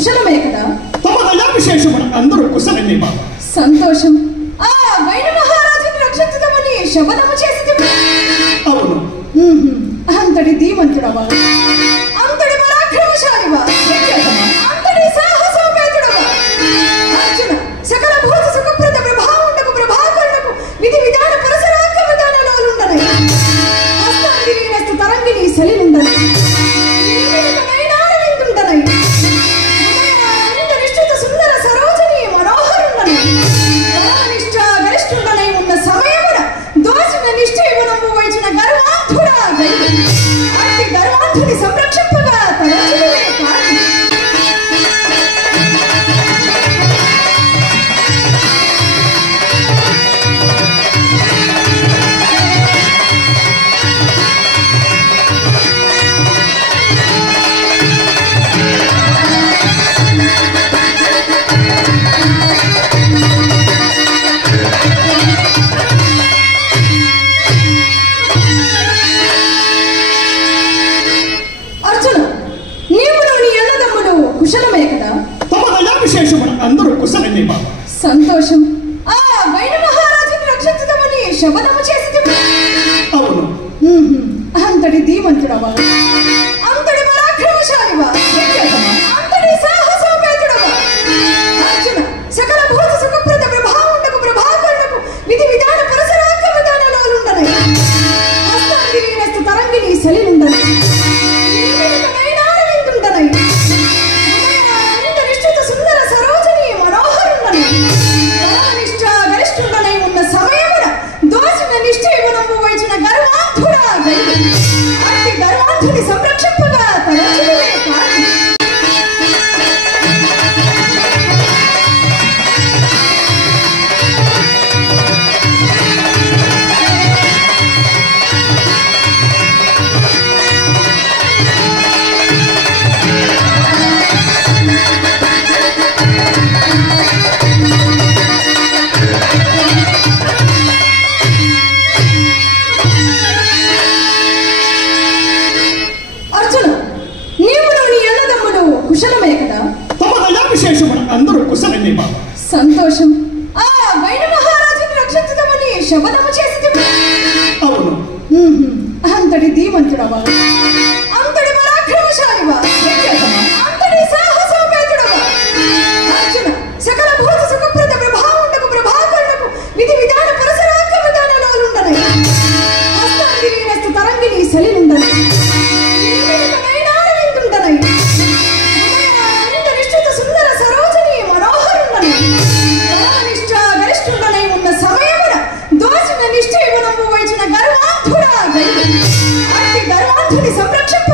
కుశలమే కదా? తమదయా విశేషమున అందరూ కుశలమే బాబా. సంతోషం. ఆ వైన మహారాజుని రక్షించుదామని శబదము చేసి అవును. అంతటి ధీమంతుడవా, అంతటి పరాక్రమశాలివా, అంతటి సాహసోపేతుడవా అర్జున, సకల భూత సుఖప్రద ప్రభావుండకు ప్రభాకరుడకు విధి విధాన పరసరాక విధానాలుండనై హస్తాంగిని నస్తు తరంగిని సలినుండనై నిష్ఠిత సుందర సరోజని మనోహరుండనై గర్వనిష్ట గరిష్ఠుండనై ఉన్న సమయమున దోషిన నిశ్చయమునము వైచిన గర్వాంధుడా గైదు అట్టి గర్వాంధుని సంరక్షింపగా తలచునే కాదు. కుశలమే కదా? తమదయా విశేషమున అందరూ కుశలమే బాబా. సంతోషం. ఆ వైన మహారాజుని రక్షించుదామని శబదము చేసి అవును. అంతటి ధీమంతుడవా, అంతటి పరాక్రమశాలివా, అంతటి సాహసోపేతుడవా అర్జున, సకల భూత సుఖప్రద ప్రభావుండకు ప్రభాకరుడకు విధి విధాన పరసరాక విధానాలుండనై హస్తాంగిని నస్తు తరంగిని సలినుండనై సుందర సరోజని మనోహరుండనై గర్వనిష్ట గరిష్ఠుండనై ఉన్న సమయమున దోషిన నిశ్చయమునము వైచిన గర్వాంధుడా గైదు అట్టి గర్వాంధుని సంరక్షింపగా తలచునే కాదు. కుశలమే కదా? తమదయా విశేషమున అందరూ కుశలమే బాబా. సంతోషం. ఆ వైన మహారాజుని రక్షించుదామని శబదము చేసి అవును. అంతటి ధీమంతుడవా, అంతటి పరాక్రమశాలివా, అంతటి సాహసోపేతుడవా అర్జున, సకల భూత సుఖప్రద ప్రభావుండకు ప్రభాకరుడకు విధి విధాన పరసరాక విధానాలుండనై హస్తాంగిని నస్తు తరంగిని సలినుండనై నిష్ఠిత సుందర సరోజని మనోహరుండనై గర్వనిష్ట గరిష్ఠుండనై ఉన్న సమయమున దోషిన నిశ్చయమునము వైచిన గర్వాంధుడా గైదు అట్టి గర్వాంధుని సంరక్షింప